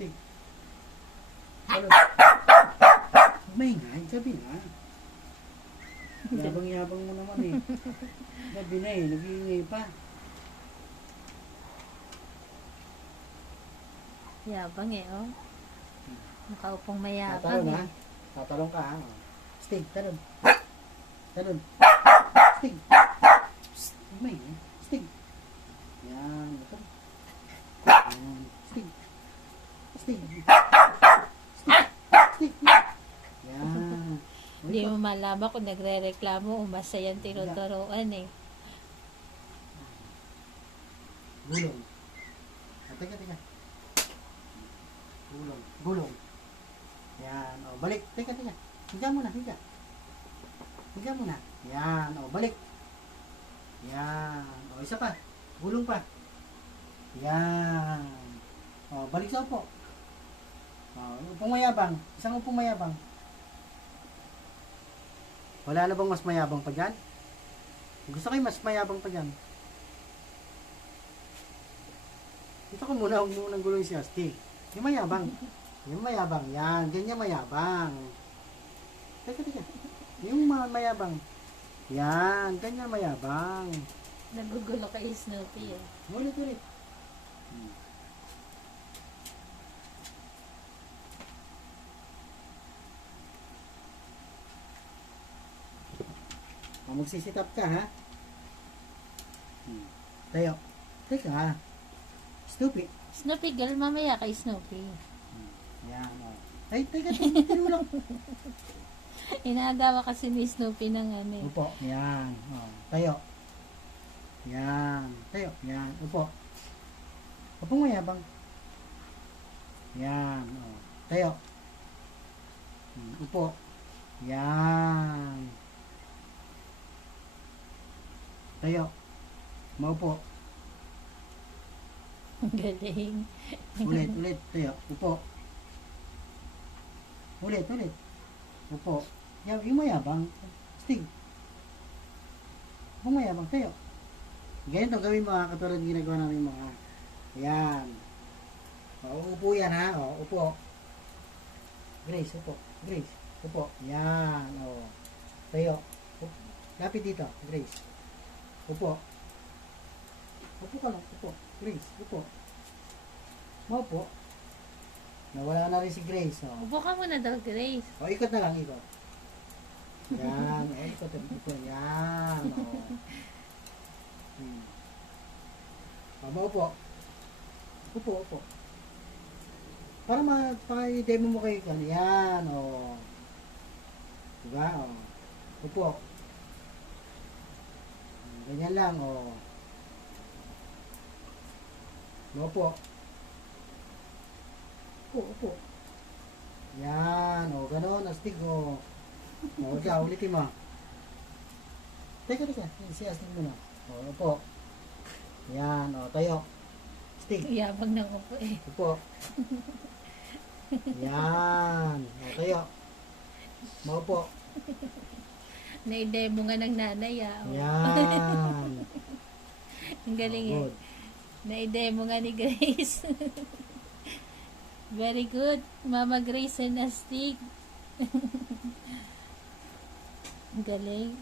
Stick. Balot. May nga, sabi na. Yabang-yabang mo naman eh. Sabi na eh, nag-iingay pa. Yabang eh, oh. Nakaupong Tatalon mayabang ha. eh. Tatalon ka ha. Stick, talon. Talon. Stick. Psst, may nga. Stick. Yan. Ito. Yan. Stick. Stick. Stick. Stick. Yan. Hindi mo malaman kung nagre-reklamo o masayang tinuturuan eh. Gulong. Teka, teka. Gulong. Gulong. Yan. O, balik. Teka, teka. Higa muna, higa. Higa muna. Yan. O, balik. Yan. O, isa pa. Gulong pa. Yan. O, balik sa upo. O, upong mayabang. Isang upong mayabang. Wala na bang mas mayabang pa dyan? Gusto ko yung mas mayabang pa dyan. Ito ko muna, huwag mo nang gulong si Asti. Yung mayabang. Yung mayabang. Yan. Ganyan mayabang. Teka, teka. Yung mayabang. Yan. Ganyan mayabang. Nagugulo kay Snoopy eh. Ulit, ulit. O, magsisitap ka, ha? Tayo. Teka, ha? Stupid. Snoopy girl, mamaya kay Snoopy. Yan, o. Ay, teka, tinulong. Inaagawa kasi ni Snoopy ng ano eh. Upo. Yan. O, tayo. Yan. Tayo. Yan. Upo. Upo mo yabang. Yan. O, tayo. Upo. Yan. Tayo. Maupo. Ang galing. Ulit, ulit. Tayo. Upo. Ulit, ulit. Upo. Yung mayabang. Stig. Yung mayabang. Tayo. Ganyan gawin mo ha. Katulad ginagawa namin mga. Ayan. O, upo yan ha. O, upo. Grace, upo. Grace. Upo. Yan. O. Tayo. Lapit dito. Grace. Upo. Upo ka lang. Upo. Grace. Upo. Maupo. Nawala na rin si Grace. O. Upo ka muna daw, Grace. O, ikot na lang. Ikot. Yan. O, ikot. Ikot. Yan. O. O, maupo. Upo. Upo. Para pa-demo mo kayo. Yan. O. Diba? O. Upo. Ganyan lang, o. Upo. Upo. Yan, o. Ganon, astig, o. O, dyan, ulitin mo. Teka, teka. Si astig mo na. O, upo. Yan, o. Tayo. Astig. Yabang ng upo eh. Upo. Yan. O, tayo. Maupo. Na-demo nga ng nanay ah. Oh. Yan. Ang galing eh. Good. Na-demo nga ni Grace. Very good. Mama Grace and Astig. Ang galing.